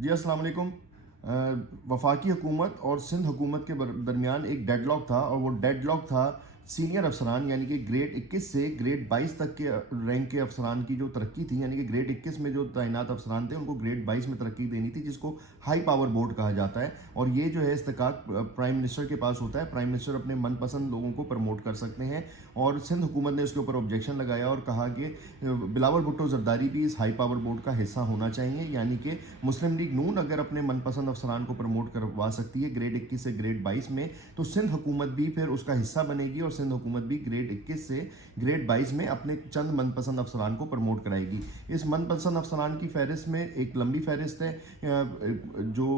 جی السلام علیکم۔ وفاقی حکومت اور سندھ حکومت کے درمیان ایک ڈیڈ لاک تھا، اور وہ ڈیڈ لاک تھا سینئر افسران یعنی کہ گریڈ 21 سے گریڈ 22 تک کے رینک کے افسران کی جو ترقی تھی، یعنی کہ گریڈ 21 میں جو تعینات افسران تھے ان کو گریڈ 22 میں ترقی دینی تھی، جس کو ہائی پاور بورڈ کہا جاتا ہے۔ اور یہ جو ہے استحقاق پرائم منسٹر کے پاس ہوتا ہے۔ پرائم منسٹر اپنے من پسند لوگوں کو پروموٹ کر سکتے ہیں، اور سندھ حکومت نے اس کے اوپر آبجیکشن لگایا اور کہا کہ بلاول بھٹو زرداری بھی اس ہائی پاور بورڈ کا حصہ ہونا چاہیے، یعنی کہ مسلم لیگ نون اگر اپنے من پسند افسران کو پروموٹ کروا سکتی ہے گریڈ 21 سے گریڈ 22 میں، تو سندھ حکومت بھی پھر اس کا حصہ بنے گی، اور سندھ حکومت بھی گریڈ 21 سے گریڈ 22 میں اپنے چند من پسند افسران کو پروموٹ کرائے گی۔ اس من پسند افسران کی فہرست میں ایک لمبی فہرست ہے، جو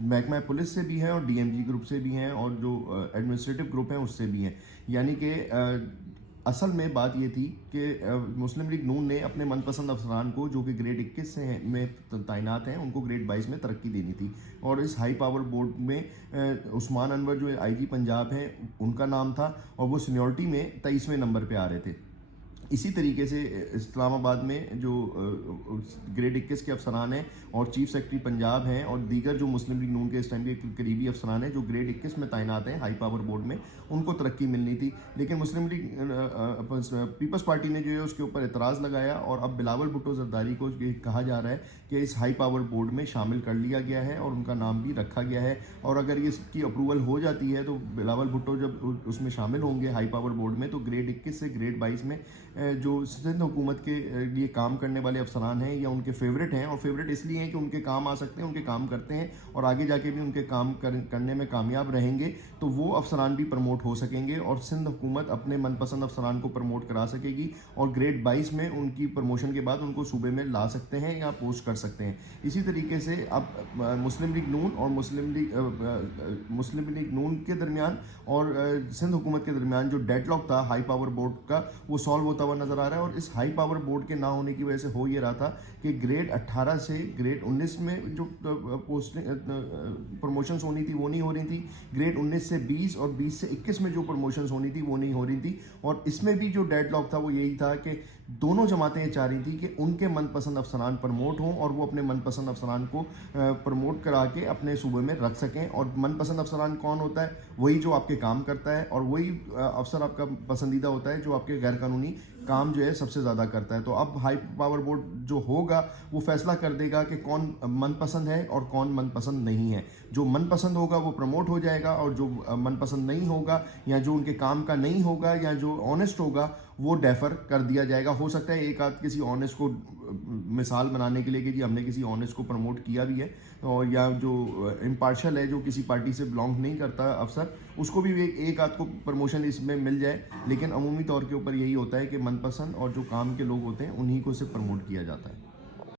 محکمہ پولیس سے بھی ہے اور ڈی ایم جی گروپ سے بھی ہیں، اور جو ایڈمنسٹریٹو گروپ ہیں اس سے بھی ہیں۔ یعنی کہ اصل میں بات یہ تھی کہ مسلم لیگ نون نے اپنے من پسند افسران کو جو کہ گریڈ 21 میں تعینات ہیں ان کو گریڈ 22 میں ترقی دینی تھی، اور اس ہائی پاور بورڈ میں عثمان انور جو آئی جی پنجاب ہیں ان کا نام تھا، اور وہ سینیورٹی میں 23ویں نمبر پہ آ رہے تھے۔ اسی طریقے سے اسلام آباد میں جو گریڈ 21 کے افسران ہیں اور چیف سیکرٹری پنجاب ہیں اور دیگر جو مسلم لیگ نون کے اس ٹائم کے قریبی افسران ہیں جو گریڈ 21 میں تعینات ہیں ہائی پاور بورڈ میں، ان کو ترقی ملنی تھی، لیکن مسلم لیگ پیپلز پارٹی نے جو ہے اس کے اوپر اعتراض لگایا، اور اب بلاول بھٹو زرداری کو یہ کہا جا رہا ہے کہ اس ہائی پاور بورڈ میں شامل کر لیا گیا ہے اور ان کا نام بھی رکھا گیا ہے، اور اگر اس کی اپروول ہو جاتی ہے تو بلاول بھٹو جب اس میں شامل ہوں گے ہائی پاور بورڈ میں، تو گریڈ 21 سے گریڈ 22 میں جو سندھ حکومت کے لیے کام کرنے والے افسران ہیں یا ان کے فیورٹ ہیں، اور فیورٹ اس لیے ہیں کہ ان کے کام آ سکتے ہیں، ان کے کام کرتے ہیں اور آگے جا کے بھی ان کے کام کرنے میں کامیاب رہیں گے، تو وہ افسران بھی پروموٹ ہو سکیں گے، اور سندھ حکومت اپنے من پسند افسران کو پروموٹ کرا سکے گی، اور گریڈ 22 میں ان کی پروموشن کے بعد ان کو صوبے میں لا سکتے ہیں یا پوسٹ کر سکتے ہیں۔ اسی طریقے سے اب مسلم لیگ نون اور مسلم لیگ نون کے درمیان اور سندھ حکومت کے درمیان جو ڈیڈ لاک تھا ہائی پاور بورڈ کا، وہ سالو ہوتا ہوا نظر آ رہا ہے، اور اس ہائی پاور بورڈ کے نہ ہونے کی وجہ سے ہو یہ رہا تھا کہ گریڈ 18 سے گریڈ 19 میں جو پروموشنز ہونی تھی وہ نہیں ہو رہی تھی، گریڈ 19 سے 20 اور 20 سے 21 میں جو پروموشنز ہونی تھی وہ نہیں ہو رہی تھی، اور اس میں بھی جو ڈیڈ لاک تھا وہ یہی تھا کہ دونوں جماعتیں یہ چاہ رہی تھی کہ ان کے من پسند افسران پروموٹ ہوں، اور وہ اپنے من پسند افسران کو پروموٹ کرا کے اپنے صوبے میں رکھ سکیں۔ اور من پسند افسران کون ہوتا ہے؟ وہی جو آپ کے کام کرتا ہے، اور وہی افسر آپ کا پسندیدہ ہوتا ہے جو آپ کے غیر قانونی کام جو ہے سب سے زیادہ کرتا ہے۔ تو اب ہائی پاور بورڈ جو ہوگا وہ فیصلہ کر دے گا کہ کون من پسند ہے اور کون من پسند نہیں ہے۔ جو من پسند ہوگا وہ پروموٹ ہو جائے گا، اور جو من پسند نہیں ہوگا یا جو ان کے کام کا نہیں ہوگا یا جو آنیسٹ ہوگا وہ ڈیفر کر دیا جائے گا۔ ہو سکتا ہے ایک آدھ کسی آنیسٹ کو مثال بنانے کے لیے کہ جی ہم نے کسی آنیسٹ کو پروموٹ کیا بھی ہے، اور یا جو امپارشل ہے جو کسی پارٹی سے بلانگ نہیں کرتا افسر، اس کو بھی ایک آدھ کو پروموشن اس میں مل جائے، لیکن عمومی طور کے اوپر یہی ہوتا ہے کہ من پسند اور جو کام کے لوگ ہوتے ہیں انہی کو صرف پروموٹ کیا جاتا ہے۔